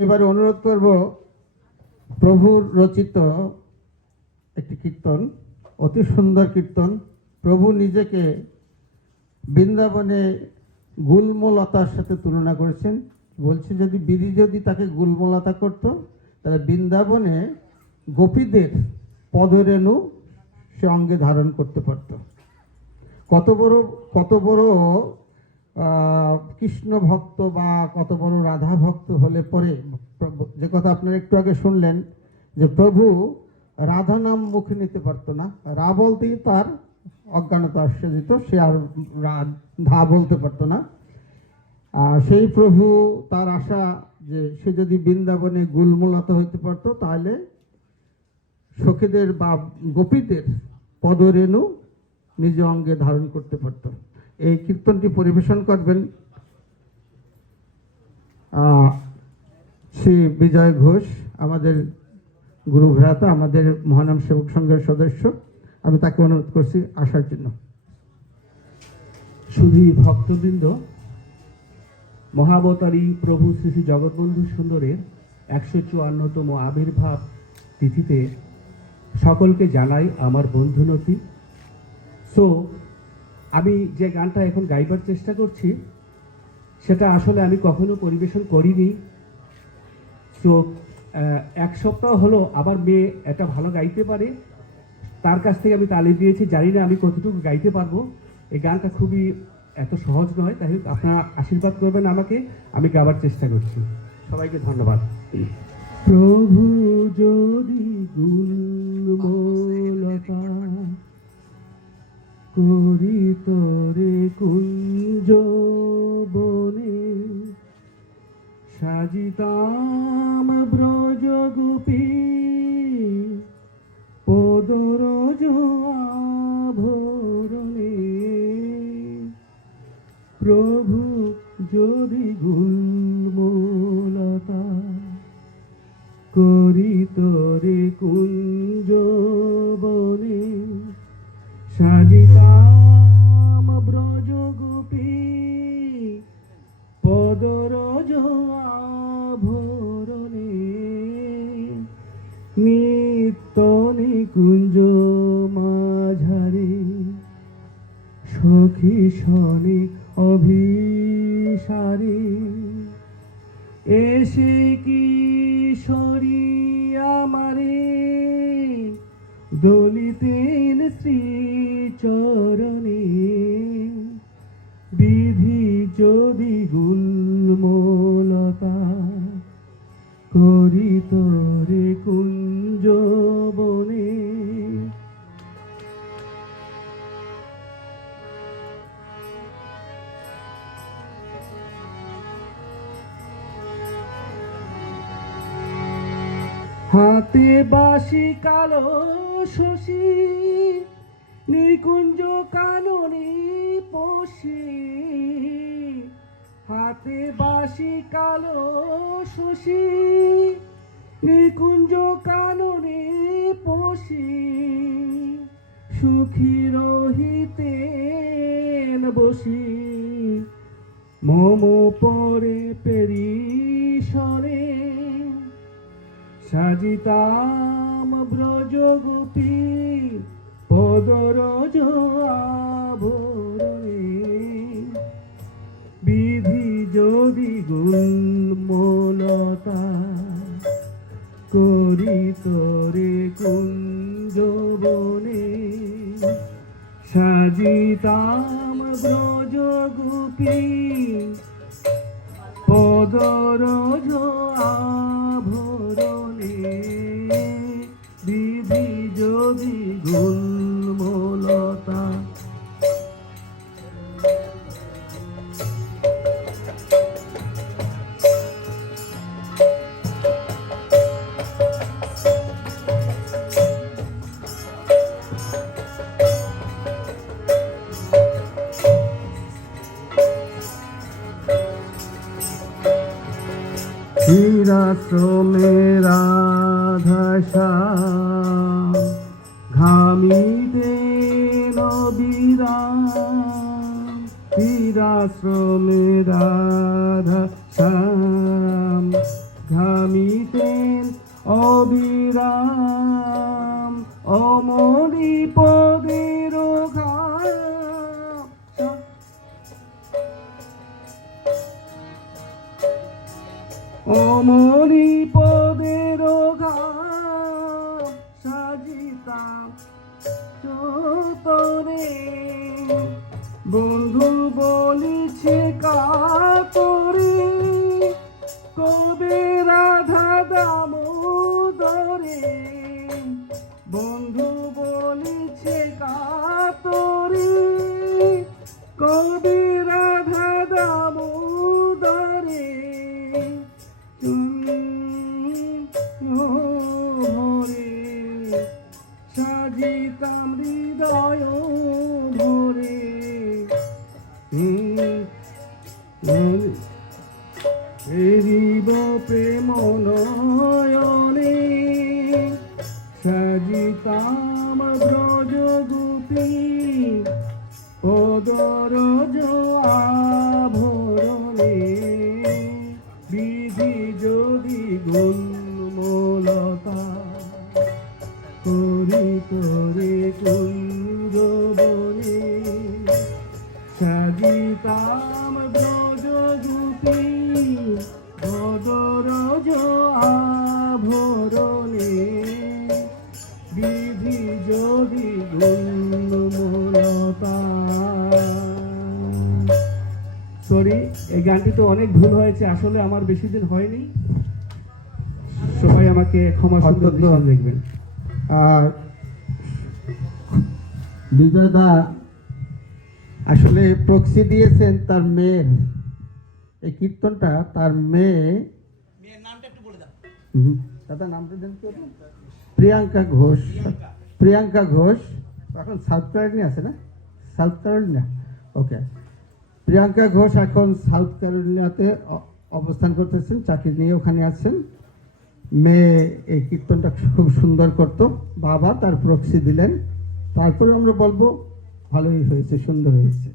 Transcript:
এবারে অনুরোধ করব প্রভুর রচিত একটি কীর্তন, অতি সুন্দর কীর্তন। প্রভু নিজেকে বৃন্দাবনে গুলমলতার সাথে তুলনা করেছেন। বলছে, যদি বিধি যদি তাকে গুলমলতা করত, তাহলে বৃন্দাবনে গোপীদের পদরেণু সে অঙ্গে ধারণ করতে পারত। কত বড় কত বড় কৃষ্ণ ভক্ত বা কত বড় রাধা ভক্ত হলে পরে যে কথা আপনারা একটু আগে শুনলেন, যে প্রভু রাধা নাম মুখে নিতে পারতো না। রা বলতেই তার অজ্ঞানতা আশ্চর্যিত, সে আর ধা বলতে পারতো না। সেই প্রভু তার আশা যে সে যদি বৃন্দাবনে গুলমুলাতে হইতে পারতো, তাহলে সখীদের বা গোপীদের পদরেণু নিজ অঙ্গে ধারণ করতে পারত। এই কীর্তনটি পরিবেশন করবেন শ্রী বিজয় ঘোষ, আমাদের গুরু ভ্রাতা, আমাদের মহানাম সেবক সংঘের সদস্য। আমি তাকে অনুরোধ করছি আসার জন্য। শুধু ভক্তবৃন্দ, মহাবতারী প্রভু শ্রী শ্রী জগৎবন্ধু সুন্দরের একশো চুয়ান্নতম আবির্ভাব তিথিতে সকলকে জানাই আমার বন্ধুনতি। সো আমি যে গানটা এখন গাইবার চেষ্টা করছি, সেটা আসলে আমি কখনো পরিবেশন করিনি। সো এক সপ্তাহ হলো আবার মেয়ে এটা ভালো গাইতে পারে। তার কাছ থেকে আমি তালিম দিয়েছি, জানি না আমি কতটুকু গাইতে পারব। এই গানটা খুবই এত সহজ নয়, তাই আপনারা আশীর্বাদ করবেন আমাকে, আমি গাবার চেষ্টা করছি। সবাইকে ধন্যবাদ। প্রভু যদি গুলমলতা করি তোরে কুঞ্জ বনে। সাজিতাম ব্রজ গোপী, পদরজ আভরণে। প্রভু যদি গুলমলতা করি তোরে কুঞ্জ বনে সাজিতাম ব্রজ গোপী পদরজ আভরণে নিত্য নিকুঞ্জ মাঝারে সখী শনি অভিসারে এসে কি সরি আমারে দলিতেন শ্রী চরণে বিধি যদি গুলমলতা করি তোরে কুঞ্জ বনে। হাতে বাসি কালো শশী নিকুঞ্জ কাননে পশি। হাতে বাসি কালো শশী নিকুঞ্জ কাননে পশি। সুখী রহিতেন বসি। মম পরে পেরিসরে সাজিতাম ব্রজ গোপী পদরজ আভরণে। বিধি যদি গুলমলতা করি তোরে কুঞ্জ বনে। সাজিতাম ব্রজ গোপী পদরজ ক্ষীরাশ্রমে রাধাসা ঘামিতে নবীরা। ক্ষীরাশ্রমে রাধা শ্যাম থামিতেন অবিরাম। অমরি সাজিতাম চোতরে সাজিতাম ব্রজ গোপী পদরজ আভরণে। বিধি যদি গুণমলতা করি করে কুঞ্জবনে সাজিতাম ব্রজ গোপী বদরজ গানটি তো অনেক ভুল হয়েছে আসলে আমার বেশি দিন হয়নি। সবাই আমাকে ক্ষমা সুন্দর দেখবেন। আর বিজয় দা আসলে প্রক্সি দিয়েছেন তার মেয়ের। এই কীর্তনটা তার মেয়ে হুম, দাদা নামটা দেন প্রিয়াঙ্কা ঘোষ। প্রিয়াঙ্কা ঘোষ। এখন সাউথ ক্যারোলিনা আছে না? South Carolina. Okay. Priyanka Ghosh এখন সাউথ ক্যারোলিনাতে অবস্থান করতেছেন, চাকরি নিয়ে ওখানে আছেন। মেয়ে এই কীর্তনটা খুব সুন্দর করতো, বাবা তার প্রক্সি দিলেন। তারপরে আমরা বলব, ভালোই হয়েছে, সুন্দর হয়েছে।